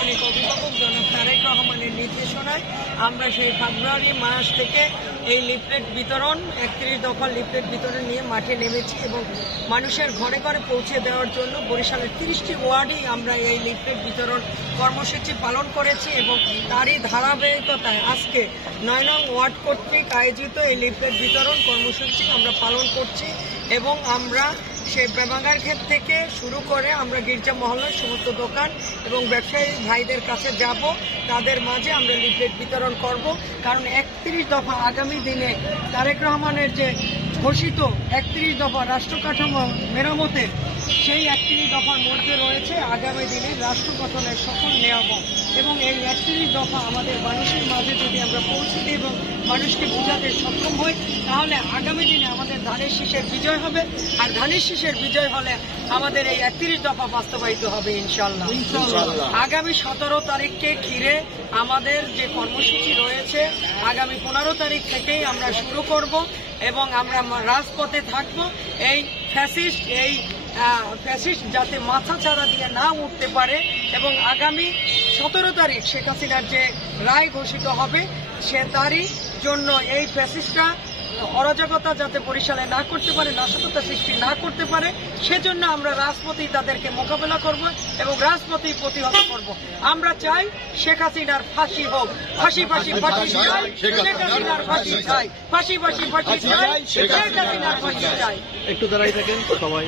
বৈজ্ঞানিক অভিভাবক জনাব তারেক রহমানের নির্দেশনায় আমরা সেই ফেব্রুয়ারি মাস থেকে এই লিফলেট বিতরণ 31 দফা লিফলেট বিতরণ নিয়ে মাঠে নেমেছি এবং মানুষের ঘরে ঘরে পৌঁছে দেওয়ার জন্য বরিশালের 30টি ওয়ার্ডেই আমরা এই লিফলেট বিতরণ কর্মসূচি পালন করেছি এবং তারই ধারাবাহিকতায় আজকে 9 নং ওয়ার্ড কর্তৃক আয়োজিত এই লিফলেট বিতরণ কর্মসূচি আমরা পালন করছি এবং আমরা সেই বেমাগার ক্ষেত থেকে শুরু করে আমরা গির্জা মহল্লার সমস্ত দোকান এবং ব্যবসায়ী ভাইদের কাছে যাব, তাদের মাঝে আমরা লিফলেট বিতরণ করব। কারণ 31 দফা আগামী দিনে তারেক রহমানের যে ঘোষিত 31 দফা রাষ্ট্র কাঠামো মেরামতের সেই 31 দফার মধ্যে রয়েছে আগামী দিনে রাষ্ট্র গঠনের সকল নিয়ামক এবং এই 31 দফা আমাদের মানুষের মাঝে যদি আমরা পৌঁছে দিই এবং মানুষকে বোঝাতে সক্ষম হই তাহলে আগামী দিনে আমাদের ধানের শীষের বিজয় হবে। আর ধানের শীষের বিজয় হলে আমাদের এই 31 দফা বাস্তবায়িত হবে ইনশাল্লাহ। আগামী 17 তারিখকে ঘিরে আমাদের যে কর্মসূচি রয়েছে আগামী 15 তারিখ থেকেই আমরা শুরু করব এবং আমরা রাজপথে থাকব। এই ফ্যাসিস্ট যাতে মাথা ছাড়া দিয়ে না উঠতে পারে এবং আগামী 17 তারিখ শেখ হাসিনার যে রায় ঘোষিত হবে সে তারই জন্য এই ফ্যাসিস্টরা অরাজকতা যাতে বরিশালে না করতে পারে, নাশকতা সৃষ্টি না করতে পারে, সেজন্য আমরা রাজপথেই তাদেরকে মোকাবেলা করব এবং রাজপথেই প্রতিহত করব। আমরা চাই শেখ হাসিনার ফাঁসি হোক, ফাঁসি ফাঁসি ফাঁসি চাই, শেখ হাসিনার ফাঁসি চাই, ফাঁসি ফাঁসি ফাঁসি চাই, শেখ হাসিনার ফাঁসি চাই। একটু দাঁড়াই থাকেন সবাই।